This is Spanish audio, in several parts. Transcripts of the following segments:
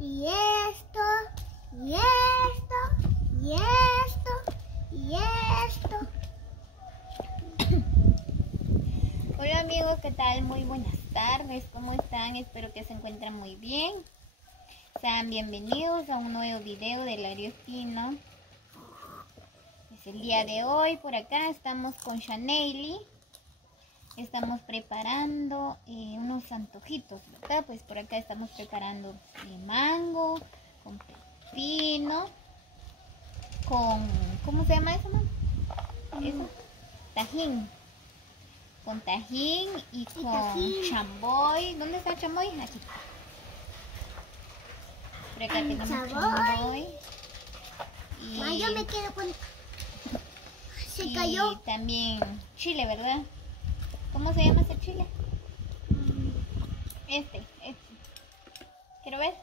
y esto, y esto, y esto, y esto. Hola amigos, ¿qué tal? Muy buenas tardes, ¿cómo están? Espero que se encuentren muy bien. Sean bienvenidos a un nuevo video de Lario Espino. Es el día de hoy, por acá estamos con Shanely. Estamos preparando unos antojitos, ¿verdad? Pues por acá estamos preparando mango, con pepino, con... ¿cómo se llama eso, mamá? Eso, tajín. Con tajín y con chamboy. ¿Dónde está chamboy? Aquí. Por acá tenemos chamboy. Y yo me quedo con... Se y cayó. También chile, ¿verdad? ¿Cómo se llama ese chile? Este. ¿Quiero ver?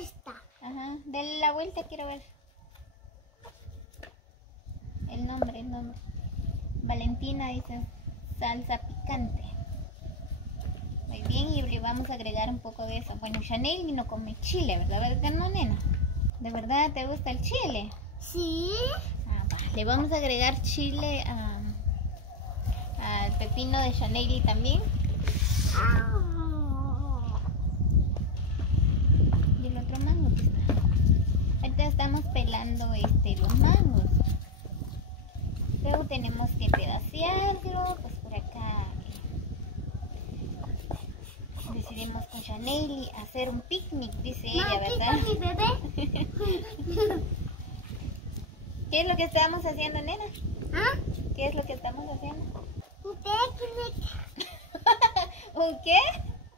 Esta. Ajá. Denle la vuelta, quiero ver. El nombre. Valentina dice salsa picante. Muy bien, y le vamos a agregar un poco de eso. Bueno, Shanely no come chile, ¿verdad? ¿Verdad no, nena? ¿De verdad te gusta el chile? Sí. Le vamos a agregar chile al pepino de Shanely también. Y el otro mango que está. Ahorita estamos pelando los mangos. Luego tenemos que pedacearlo. Pues por acá decidimos con Shanely hacer un picnic, dice ella, ¿verdad? ¿Aquí está mi bebé? ¿Qué es lo que estamos haciendo, nena? ¿Ah? ¿Qué es lo que estamos haciendo? Un picnic. ¿Un qué?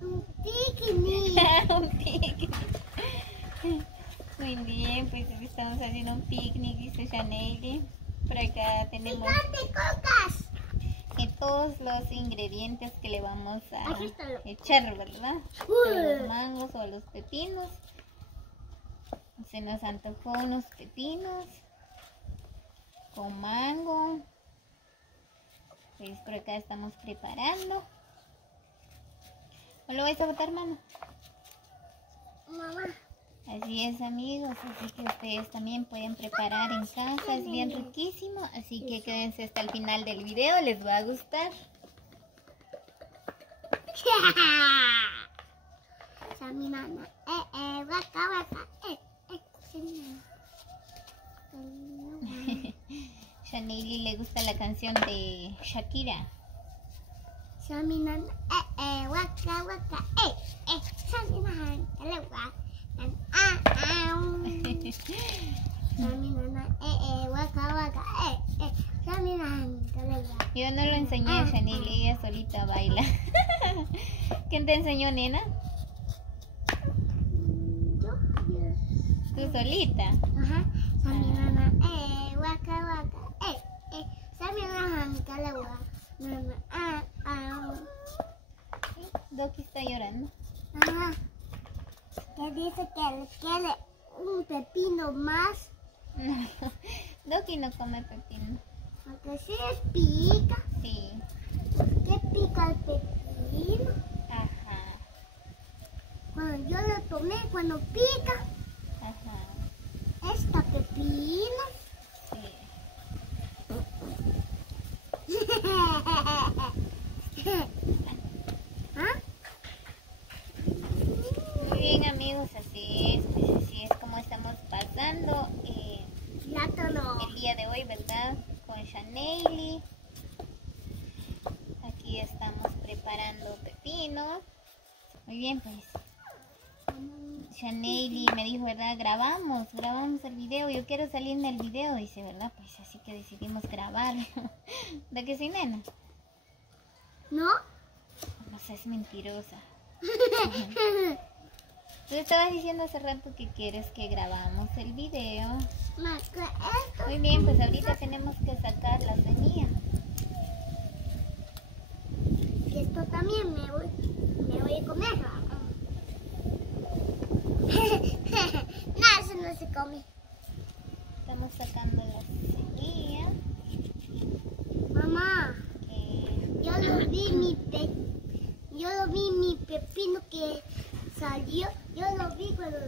Un picnic. Un picnic. Muy bien, pues estamos haciendo un picnic, dice Shanely. Por acá tenemos cocas. todos los ingredientes que le vamos a echar, ¿verdad? Uy. A los mangos o a los pepinos. Se nos antojó unos pepinos con mango. Pues por acá estamos preparando. ¿O lo vais a botar, mano? Mamá. Así es, amigos, así que ustedes también pueden preparar en casa, es bien riquísimo, así que quédense hasta el final del video, les va a gustar. Mi mamá. Waka. Shanely le gusta la canción de Shakira. Shaminan, waka. Shaminan, waka. Yo no lo enseñé a Shanely, ella solita baila. ¿Quién te enseñó, nena? ¿Tú solita? Ajá. Shaminan, waka. Shaminan, Doki está llorando. Ajá. Que dice que le quiere un pepino más. No, Doki no come pepino. Porque sí pica. Sí. ¿Qué pica el pepino? Ajá. Cuando yo lo tomé, cuando pica, Ajá. esta pepino. Sí. ¿Ah? Muy bien, amigos, así es, pues así es como estamos pasando el día de hoy, ¿verdad? Con Shanely. Aquí estamos preparando pepino. Muy bien, pues Shanely me dijo, ¿verdad? Grabamos el video. Yo quiero salir en el video, dice, ¿verdad? Pues así que decidimos grabar. ¿De qué sí, nena? ¿No? No seas mentirosa. Tú estabas diciendo hace rato que quieres que grabamos el video. Muy bien, pues ahorita tenemos que sacar la semilla. Y esto también me voy a comer. No, eso no se come. Estamos sacando la semilla. Mamá, yo lo vi mi pepino que salió. Yo lo vi cuando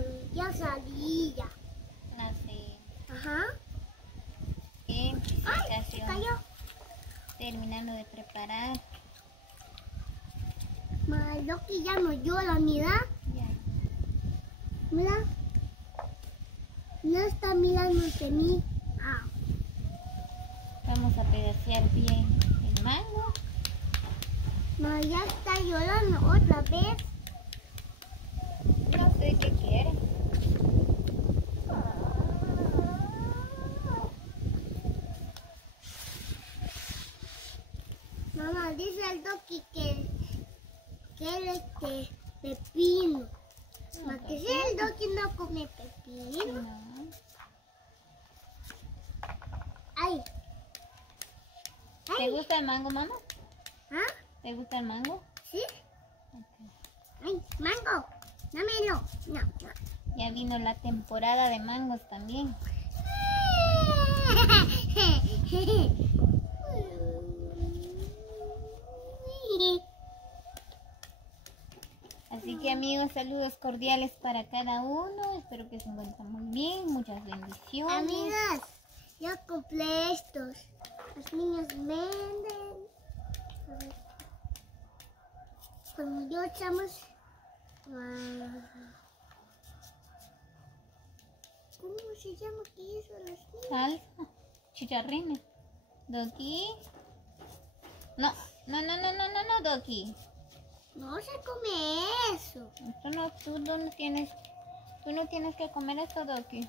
cayó. terminando de preparar. Loki ya no llora, mira. Ya. Mira. No está mirando de mí. Ah. Vamos a pedacear bien el mango. Ya está llorando otra vez. No sé qué quiere. Mamá, dice el Doki que él pepino. Que si el Doki no come pepino. No. Ay. ¿Te gusta el mango, mamá? ¿Ah? ¿Te gusta el mango? ¿Sí? Okay. Ay, mango. Dámelo. No, no. Ya vino la temporada de mangos también. Así que amigos, saludos cordiales para cada uno. Espero que se encuentren muy bien. Muchas bendiciones. Amigas, yo compré estos. Los niños venden. A ver. Cuando yo echamos... ¿Cómo se llama que eso? Los niños? Salsa, chicharrines. Doki. No, Doki. No se come eso. Esto no, tú no tienes que comer esto, Doki.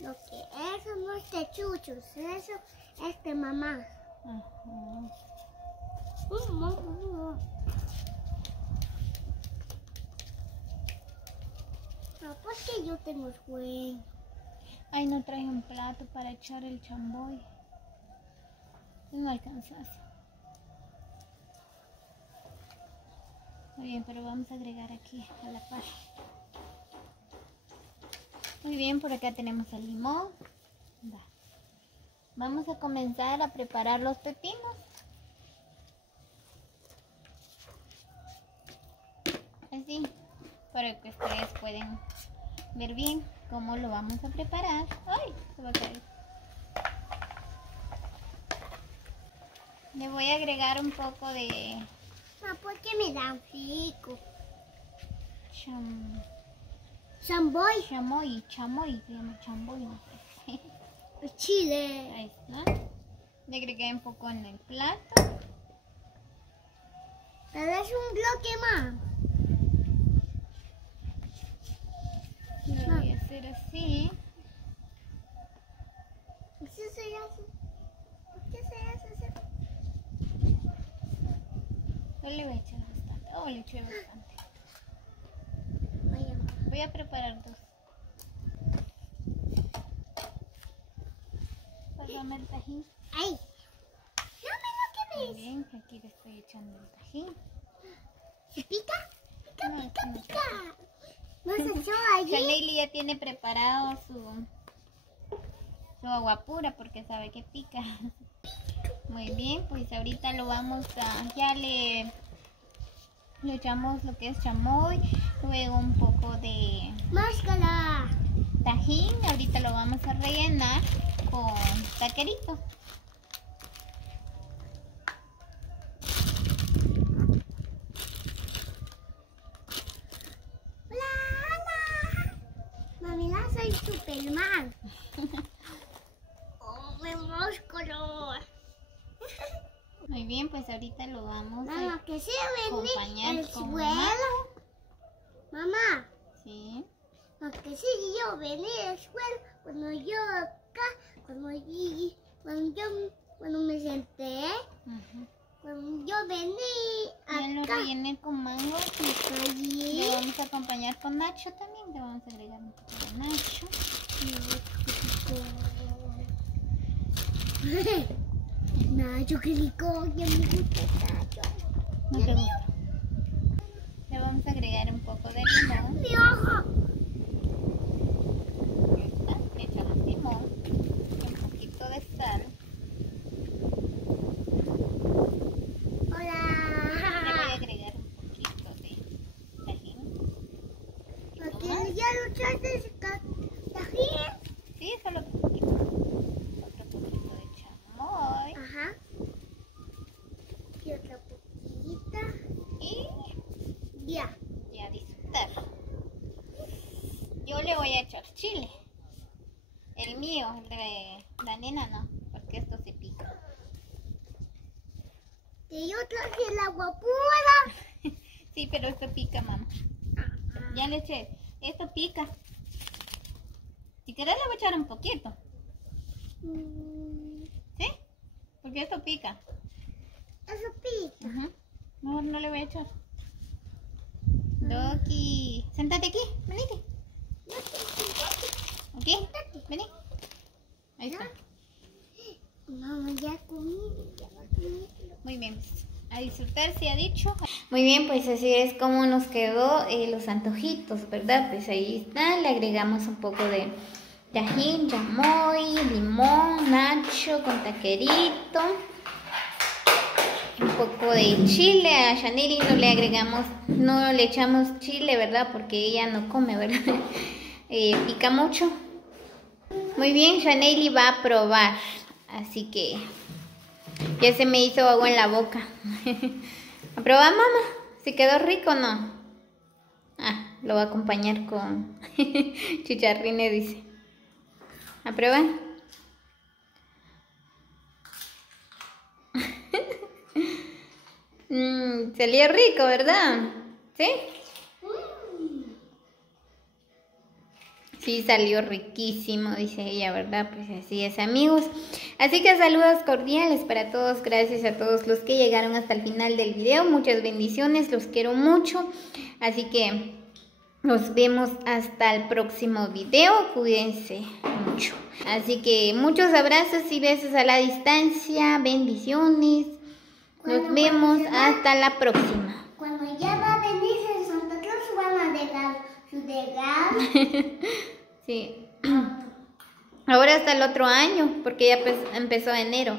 Lo que eso no es de chuchos, eso es de mamá. Ajá. No, porque yo tengo sueño. Ay, no traje un plato para echar el chamboy. No alcanzas. Muy bien, pero vamos a agregar aquí a la par. Muy bien, por acá tenemos el limón. Va. Vamos a comenzar a preparar los pepinos. Así, para que ustedes puedan ver bien cómo lo vamos a preparar. ¡Ay! Se va a caer. Le voy a agregar un poco de No, porque me dan rico. chamoy, Chamboy, se llama chamboy, no sé. chile. Ahí está. Le agregué un poco en el plato. Pero es un bloque más. Lo voy a hacer así. ¿Qué se hace? ¿Qué se hace? Yo le voy a echar bastante. Oh, le eché bastante. Vaya. Voy a preparar dos. Pásame el tajín. ¡Ay! No me lo Muy bien, aquí le estoy echando el tajín. ¿Se pica? Pica, No, pica, no. pica. ¿No se echó allí? Shaleyli ya tiene preparado su agua pura porque sabe que pica. Muy bien, pues ahorita lo vamos a... Ya le echamos lo que es chamoy, luego un poco de Máscara. tajín. Ahorita lo vamos a rellenar con taquerito. Hola. Mami, ya soy Superman. Oh, me músculo. Muy bien, pues ahorita lo vamos Mamá, a que se vende acompañar el con suelo. Mamá, sí. que si yo vení el suelo, cuando yo acá, cuando me senté, Ajá. cuando yo vení Ya lo acá, rellené con mango. me caí. Le vamos a acompañar con nacho también. Le vamos a agregar un poco de nacho. Nacho, qué rico, ya me gusta el Nacho. No te gusta. Le vamos a agregar un poco de limón. ¡Mi ojo! Ya está. Le echamos limón. Un poquito de sal. Le voy a ¡Hola! agregar un poquito de tajín. Aquí ya lo echaste tajín. Sí, solo un poquito. Otro poquito de chamoy. La nena no, porque esto se pica. Que yo traje el agua pura. Sí, pero esto pica, mamá. Ya le eché. Esto pica. Si querés le voy a echar un poquito. ¿Sí? Porque esto pica. Eso pica. Mejor no le voy a echar. Doki, sentate aquí, venite. ¿Ok? Vení. Ahí está. Mamá, ya comí. Muy bien. A disfrutar se ha dicho. Muy bien, pues así es como nos quedó los antojitos, ¿verdad? Pues ahí está. Le agregamos un poco de tajín, chamoy, limón, nacho con taquerito. Un poco de chile. A Shaneli no le agregamos, no le echamos chile, ¿verdad? Porque ella no come, ¿verdad? Pica mucho. Muy bien, Shaneli va a probar. Así que ya se me hizo agua en la boca. ¿A probar, mamá? ¿Si quedó rico o no? Ah, lo va a acompañar con chicharrines, dice. ¿A probar? Salió rico, ¿verdad? ¿Sí? Sí, salió riquísimo, dice ella, ¿verdad? Pues así es, amigos. Así que saludos cordiales para todos. Gracias a todos los que llegaron hasta el final del video. Muchas bendiciones, los quiero mucho. Así que nos vemos hasta el próximo video. Cuídense mucho. Así que muchos abrazos y besos a la distancia. Bendiciones. Nos vemos hasta la próxima. Cuando ya va a venir el Santa Claus, van a dejar su regalo. Sí. Ahora hasta el otro año, porque ya empezó enero.